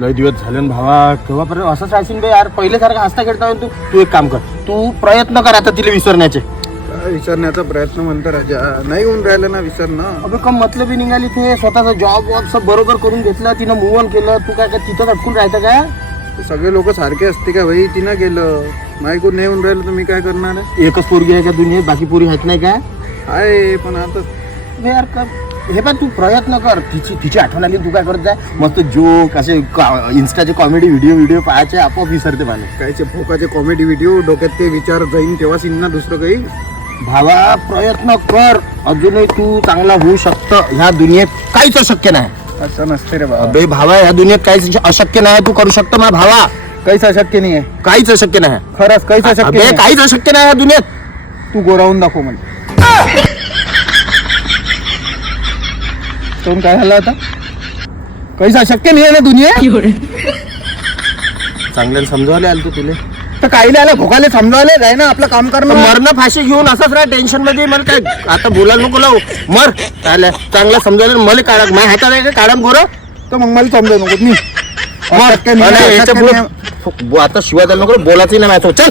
लय दिवस झाले ना भावा. केव्हापर्यंत असंच राहशील बे यार. पहिल्यासारखं हसता खेळता तू एक काम कर, तू प्रयत्न कर आता तिला विसरण्याचे. विसरण्याचा प्रयत्न म्हणतो राजा, नाही होऊन राहिलं ना विसरणं. अबे कम मतलबी निघाली ते. स्वतःचा जॉब वॉब सब बरोबर करून घेतलं तिनं, मूव ऑन केलं. तू काय तिथंच अटकून राहायचं काय? सगळे लोक सारखे असते का भाई? तिनं केलं, मायकून नाही होऊन राहिलं तर मी काय करणार आहे? एकच पोरगी आहे का दुनियेत? बाकी पोरी आहेत नाही काय? आहे पण आता यार कर हे पण तू प्रयत्न कर. तिची आठवण आली तू काय करत जाय, मस्त जोक असे इन्स्टाचे कॉमेडी व्हिडिओ पाहायचे, आपोआप विसरते माणूस. कायचे फोकाचे कॉमेडी व्हिडिओ डोक्यात ते विचार जाईन तेव्हा सिन्ना दुसरं काही. भावा प्रयत्न कर, अजूनही तू चांगला होऊ शकतं. ह्या दुनियेत काहीच अशक्य नाही. असं नसते रे बाबा. अबे भावा ह्या दुनियेत काहीच अशक्य नाही. तू करू शकतो माझा भावा. काहीच अशक्य नाही आहे. काहीच अशक्य नाही. खरंच काहीच अशक्य अबे नाही. काहीच अशक्य नाही ह्या दुनियेत. तू गोरावून दाखव मला. तो काय झालं आता? काहीच अशक्य नाही आहे ना दुनिया. चांगल्याला समजावले आलं तू तुले तर काही आला भोगाले समजावले जाय ना, आपलं काम करणं. मरण फाशी घेऊन असंच राहा टेन्शन मध्ये. मला काय आता बोलायला नको लावू. मर चांगला समजावलं मला. काढा माझ्या हातात आहे का काढा गोरं. तर मग मला समजावू नको मी. आता शिवाय द्यायला नको, बोलायचं नाही माझ्यासोबत. चल.